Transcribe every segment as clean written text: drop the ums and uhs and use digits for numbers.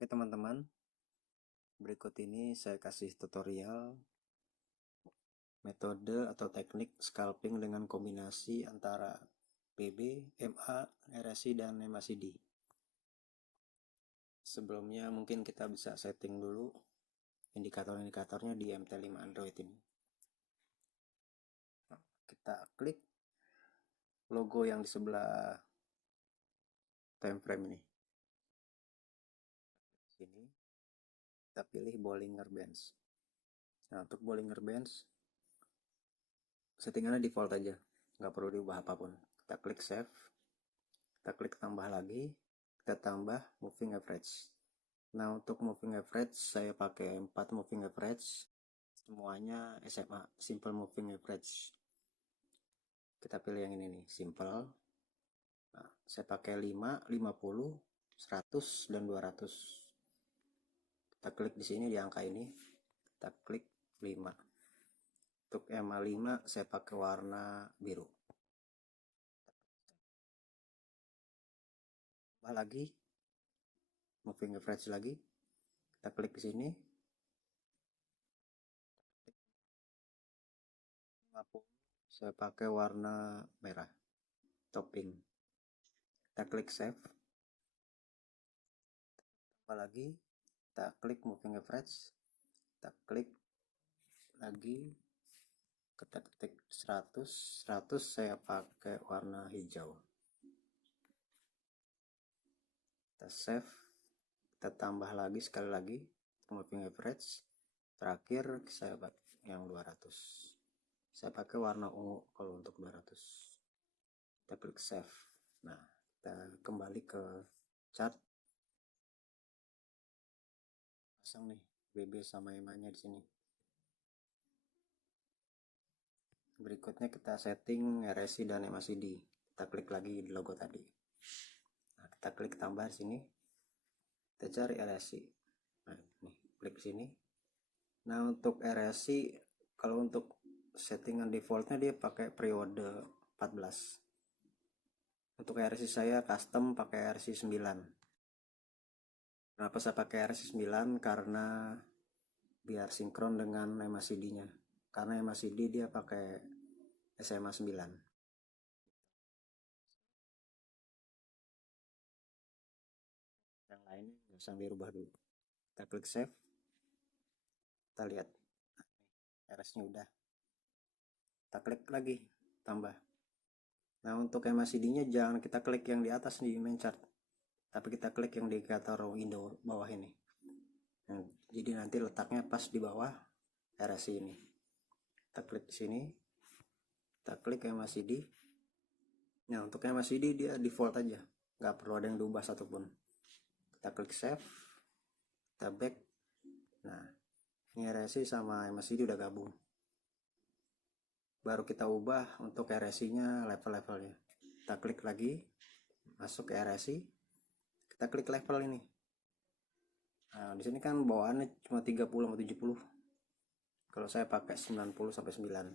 Oke teman-teman, berikut ini saya kasih tutorial metode atau teknik scalping dengan kombinasi antara PB, MA, RSI, dan MACD. Sebelumnya mungkin kita bisa setting dulu indikator-indikatornya di MT5 Android ini. Kita klik logo yang di sebelah time frame ini. Sini kita pilih Bollinger Bands. Nah, untuk Bollinger Bands settingannya default aja, nggak perlu diubah apapun. Kita klik save, kita klik tambah lagi, kita tambah moving average. Nah, untuk moving average saya pakai 4 moving average, semuanya SMA, simple moving average. Kita pilih yang ini nih, simple. Nah, saya pakai 5, 50, 100, dan 200. Kita klik di sini di angka ini, kita klik 5. Untuk MA5 saya pakai warna biru. Tambah lagi moving average lagi, kita klik di sini, 50, saya pakai warna merah, topping. Kita klik save. Tambah lagi, kita klik moving average, kita klik lagi, kita ketik 100, 100 saya pakai warna hijau. Kita save, kita tambah lagi sekali lagi moving average, terakhir saya pakai yang 200, saya pakai warna ungu kalau untuk 200. Kita klik save. Nah, kita kembali ke chart, pasang nih BB sama EMA nya di sini. Berikutnya kita setting RSI dan MACD. Kita klik lagi di logo tadi. Nah, kita klik tambah di sini, kita cari RSI. Nah, nih, klik sini. Nah, untuk RSI, kalau untuk settingan defaultnya dia pakai periode 14. Untuk RSI saya custom pakai RSI 9. Kenapa saya pakai RSI 9? Karena biar sinkron dengan MACD nya. Karena MACD dia pakai SMA 9. Yang lainnya nggak usah dirubah dulu. Kita klik save, kita lihat RS nya udah, kita klik lagi tambah. Nah, untuk MACD nya jangan kita klik yang di atas di main chart, tapi kita klik yang di indikator window bawah ini. Nah, jadi nanti letaknya pas di bawah RSI ini. Kita klik di sini, kita klik MACD. Nah, untuk MACD dia default aja, nggak perlu ada yang diubah satupun. Kita klik save, kita back. Nah, ini RSI sama MACD udah gabung. Baru kita ubah untuk RSI nya level-levelnya. Kita klik lagi, masuk ke RSI, kita klik level ini. Nah, di sini kan bawaannya cuma 30 sama 70. Kalau saya pakai 90 sampai 9.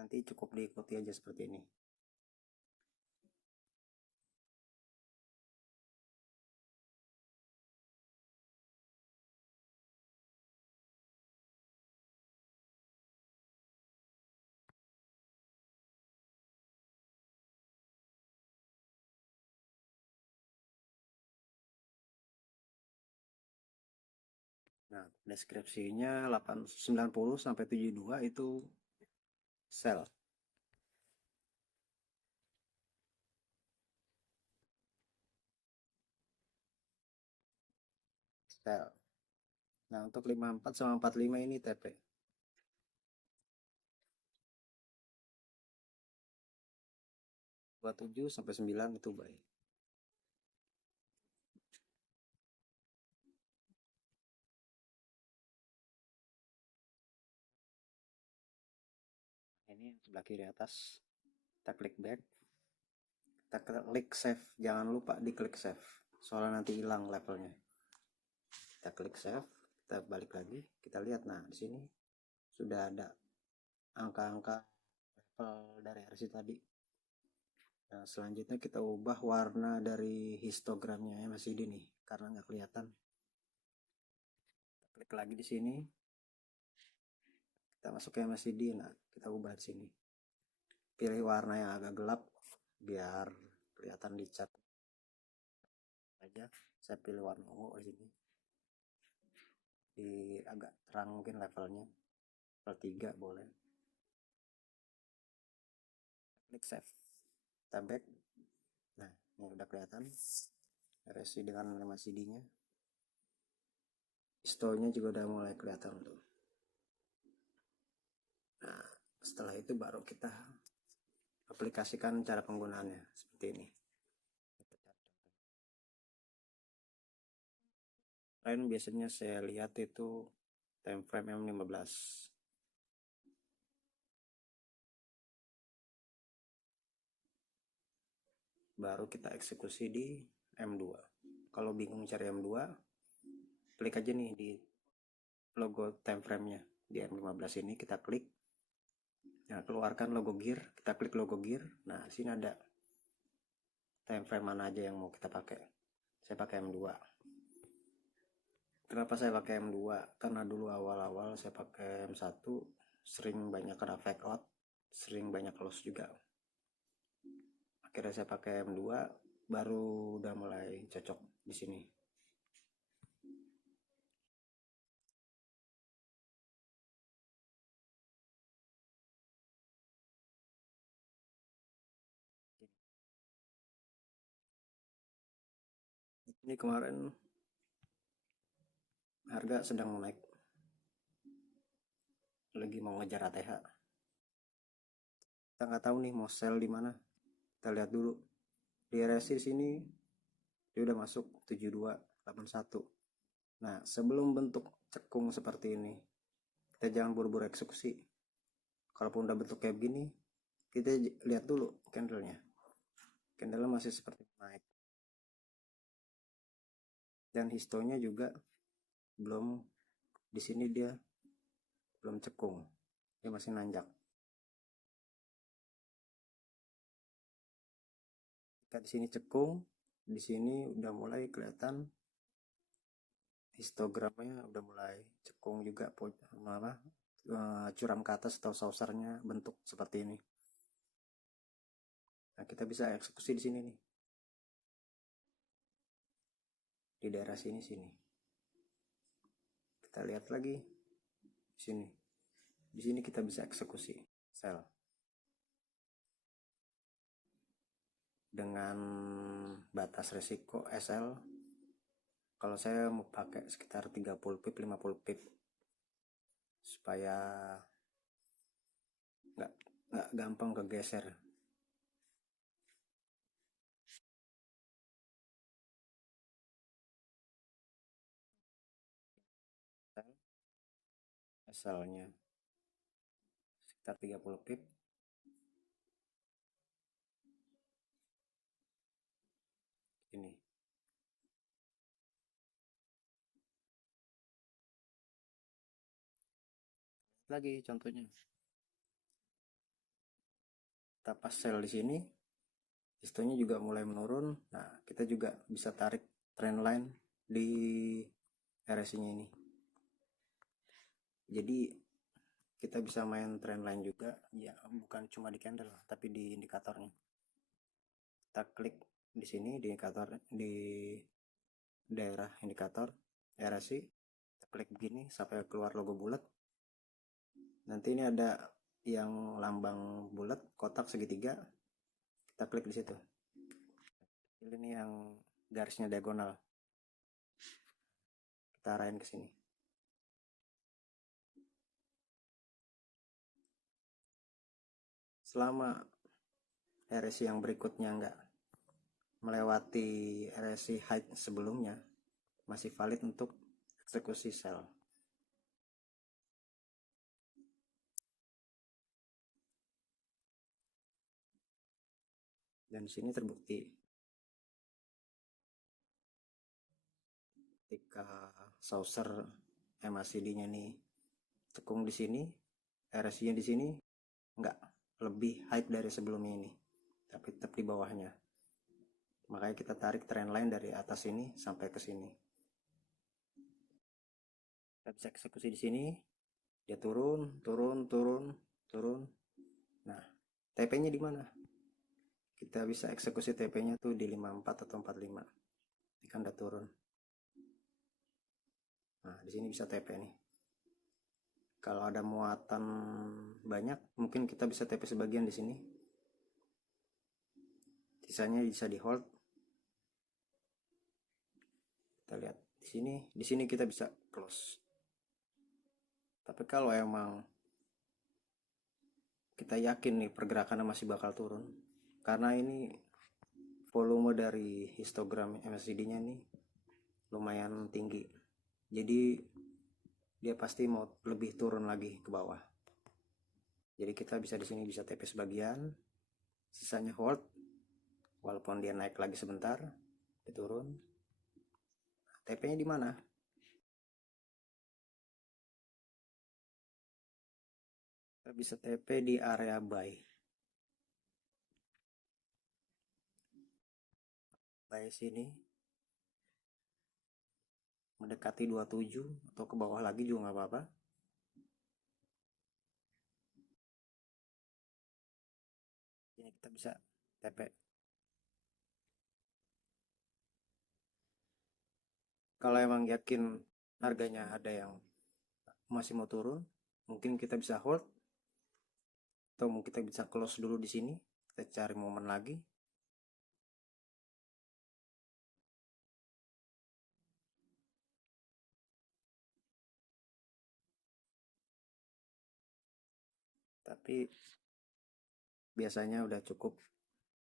Nanti cukup diikuti aja seperti ini. Nah, deskripsinya 90 sampai 72 itu sell. Sell. Nah, untuk 54 sama 45 ini TP. 27 sampai 9 itu buy. Ini sebelah kiri atas. Kita klik back. Kita klik save. Jangan lupa diklik save, soalnya nanti hilang levelnya. Kita klik save, kita balik lagi, kita lihat. Nah, di sini sudah ada angka-angka level dari RSI tadi. Nah, selanjutnya kita ubah warna dari histogramnya MACD nih, karena nggak kelihatan. Klik lagi di sini, kita masuk ke MACD. Nah, kita ubah di sini. Pilih warna yang agak gelap biar kelihatan di cat aja. Saya pilih warna ungu di sini. Di agak terang mungkin levelnya. Level 3 boleh. Klik save. Kita back. Nah, ini udah kelihatan RSI dengan MACD-nya. Histonya juga udah mulai kelihatan tuh. Nah, setelah itu baru kita aplikasikan cara penggunaannya seperti ini. Lain biasanya saya lihat itu time frame M15. Baru kita eksekusi di M2. Kalau bingung cari M2, klik aja nih di logo time frame-nya. Di M15 ini kita klik. Nah, keluarkan logo gear, kita klik logo gear. Nah, sini ada time frame mana aja yang mau kita pakai. Saya pakai M2. Kenapa saya pakai M2? Karena dulu awal-awal saya pakai M1 sering banyak kena fake out, sering banyak loss juga. Akhirnya saya pakai M2, baru udah mulai cocok di sini. Ini kemarin harga sedang naik, lagi mau ngejar ATH. Kita nggak tahu nih mau sell di mana. Kita lihat dulu di RSI sini dia udah masuk 7281. Nah, sebelum bentuk cekung seperti ini, kita jangan buru-buru eksekusi. Kalaupun udah bentuk kayak gini, kita lihat dulu candlenya. Candlenya masih seperti naik. Dan histonya juga belum, di sini dia belum cekung, dia masih nanjak. Jika di sini cekung, di sini udah mulai kelihatan histogramnya udah mulai cekung juga, malah curam ke atas atau saucernya bentuk seperti ini. Nah, kita bisa eksekusi di sini nih, di daerah sini. Kita lihat lagi di sini. Di sini kita bisa eksekusi sell dengan batas resiko SL. Kalau saya mau pakai sekitar 30 pip, 50 pip supaya nggak gampang kegeser. SL-nya sekitar 30 pip. Ini lagi contohnya, kita pas sell di sini, histonya juga mulai menurun. Nah, kita juga bisa tarik trend line di RSI-nya ini. Jadi kita bisa main trend line juga, ya bukan cuma di candle tapi di indikatornya. Kita klik di sini di indikator, di daerah indikator RSI, kita klik begini sampai keluar logo bulat. Nanti ini ada yang lambang bulat kotak segitiga, kita klik di situ. Ini yang garisnya diagonal, kita arahin ke sini. Selama RSI yang berikutnya enggak melewati RSI height sebelumnya, masih valid untuk eksekusi sell. Dan di sini terbukti ketika saucer MACD-nya nih cekung di sini, RSI-nya di sini enggak lebih height dari sebelumnya ini. tapi tetap di bawahnya. Makanya kita tarik trendline dari atas ini sampai ke sini. Kita bisa eksekusi di sini, dia turun, turun, turun, turun. Nah, TP-nya di mana? Kita bisa eksekusi TP-nya tuh di 54 atau 45. Ini kan udah turun. Nah, di sini bisa TP nih. Kalau ada muatan banyak, mungkin kita bisa TP sebagian di sini. Sisanya bisa di hold. Kita lihat di sini kita bisa close. Tapi kalau emang kita yakin nih pergerakannya masih bakal turun, karena ini volume dari histogram MACD-nya nih lumayan tinggi, jadi dia pasti mau lebih turun lagi ke bawah. Jadi kita bisa di sini bisa TP sebagian, sisanya hold, walaupun dia naik lagi sebentar, dia turun. TP-nya di mana? Kita bisa TP di area buy. Buy sini mendekati 27 atau ke bawah lagi juga nggak apa-apa. Ini kita bisa TP. Kalau emang yakin harganya ada yang masih mau turun, mungkin kita bisa hold, atau mungkin kita bisa close dulu di sini. Kita cari momen lagi. Tapi biasanya udah cukup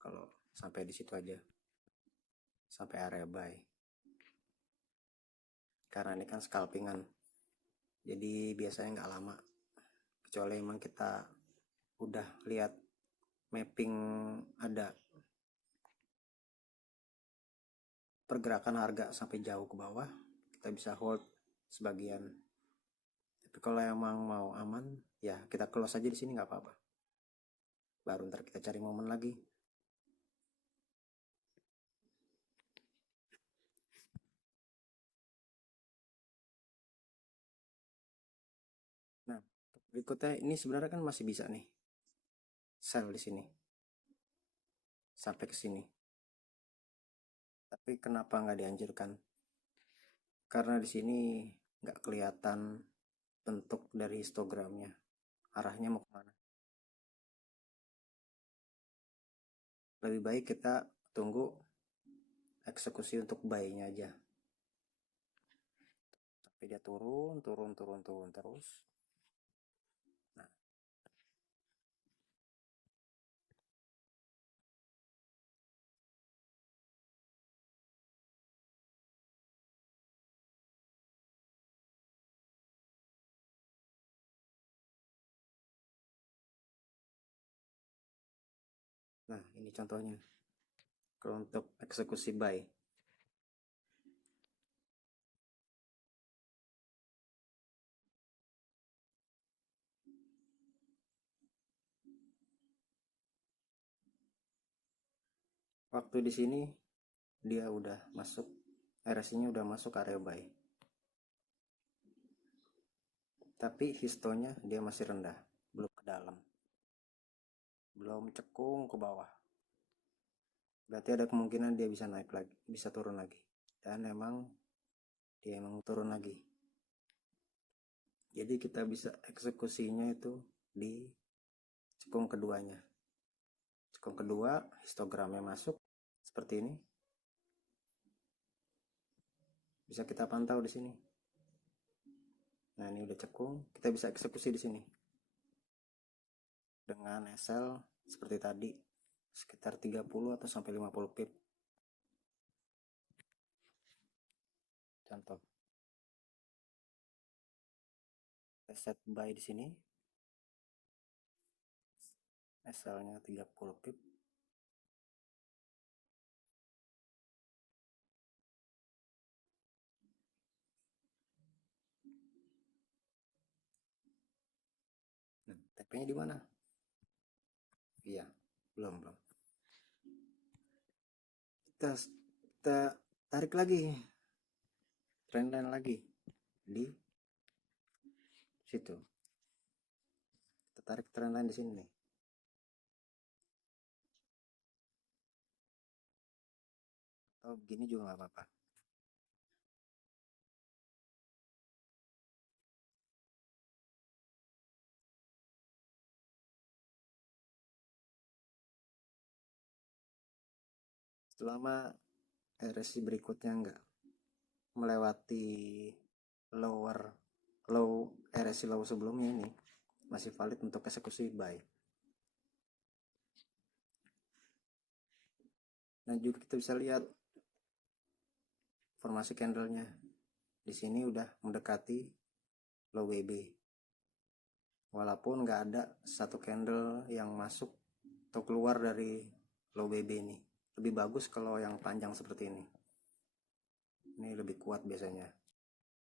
kalau sampai di situ aja, sampai area buy. Karena ini kan scalpingan, jadi biasanya nggak lama, kecuali emang kita udah lihat mapping ada pergerakan harga sampai jauh ke bawah, kita bisa hold sebagian. Tapi kalau emang mau aman, ya kita close aja di sini nggak apa-apa. Baru ntar kita cari momen lagi. Nah, berikutnya ini sebenarnya kan masih bisa nih sell di sini sampai ke sini. Tapi kenapa nggak dianjurkan? Karena di sini nggak kelihatan bentuk dari histogramnya, arahnya mau kemana. Lebih baik kita tunggu eksekusi untuk buy-nya aja. Tapi dia turun, turun, turun, turun terus. Nah, nah ini contohnya. Kalau untuk eksekusi buy, waktu di sini dia udah masuk, RSI-nya udah masuk area buy. Tapi histonya dia masih rendah, belum ke dalam. Belum cekung ke bawah. Berarti ada kemungkinan dia bisa naik lagi, bisa turun lagi. Dan emang dia emang turun lagi. Jadi kita bisa eksekusinya itu di cekung keduanya. Cekung kedua, histogramnya masuk seperti ini. Bisa kita pantau di sini. Nah, ini udah cekung, kita bisa eksekusi di sini. Dengan SL seperti tadi, sekitar 30 atau sampai 50 pip. Contoh. Kita set buy di sini. SL-nya 30 pip. Nah, TP-nya di mana? Iya, belum. kita tarik lagi trendline lagi di situ. Kita tarik trendline di sini nih. Atau begini juga nggak apa-apa. Selama RSI berikutnya nggak melewati low RSI low sebelumnya ini, masih valid untuk eksekusi buy. Dan juga kita bisa lihat formasi candlenya di sini udah mendekati low WB, walaupun nggak ada satu candle yang masuk atau keluar dari low WB ini. Lebih bagus kalau yang panjang seperti ini lebih kuat biasanya.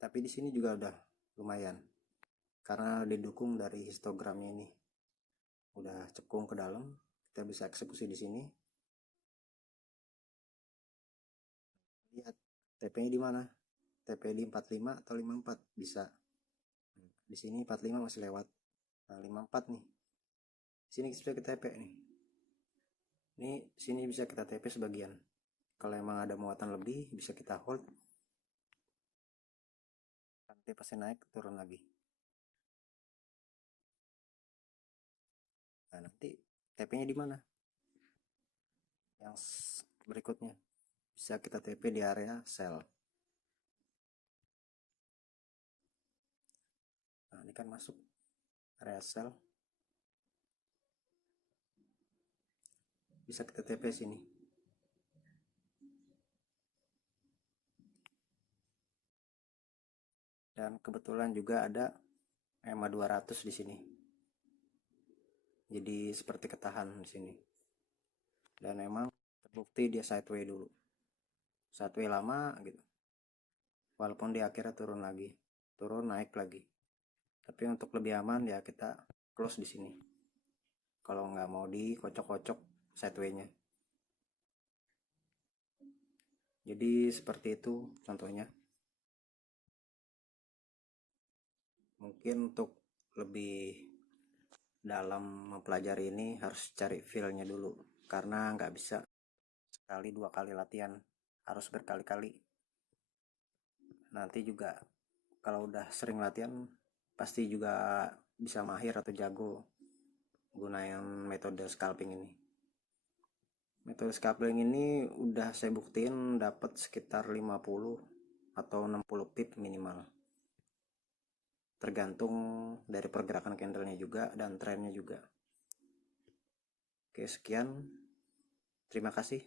Tapi di sini juga udah lumayan karena didukung dari histogramnya ini, udah cekung ke dalam. Kita bisa eksekusi di sini. Lihat TP-nya di mana, TP di 45 atau 54 bisa. Di sini 45 masih lewat. Nah, 54 nih. Sini bisa kita TP nih. Ini sini bisa kita TP sebagian. Kalau emang ada muatan lebih bisa kita hold. Nanti pasti naik turun lagi. Nah, nanti TP-nya di mana? Yang berikutnya bisa kita TP di area sell. Nah, ini kan masuk area sell. Bisa kita TP sini. Dan kebetulan juga ada EMA 200 di sini. Jadi seperti ketahan di sini. Dan emang terbukti dia sideway dulu. Sideway lama gitu. Walaupun di akhirnya turun lagi. Turun naik lagi. Tapi untuk lebih aman ya kita close di sini. Kalau nggak mau dikocok-kocok sideway-nya. Jadi seperti itu contohnya. Mungkin untuk lebih dalam mempelajari ini harus cari feel-nya dulu. Karena nggak bisa sekali dua kali latihan. Harus berkali-kali. Nanti juga kalau udah sering latihan pasti juga bisa mahir atau jago gunain metode scalping ini. Metode scalping ini udah saya buktiin dapat sekitar 50 atau 60 pip minimal. Tergantung dari pergerakan candlenya juga dan trennya juga. Oke, sekian. Terima kasih.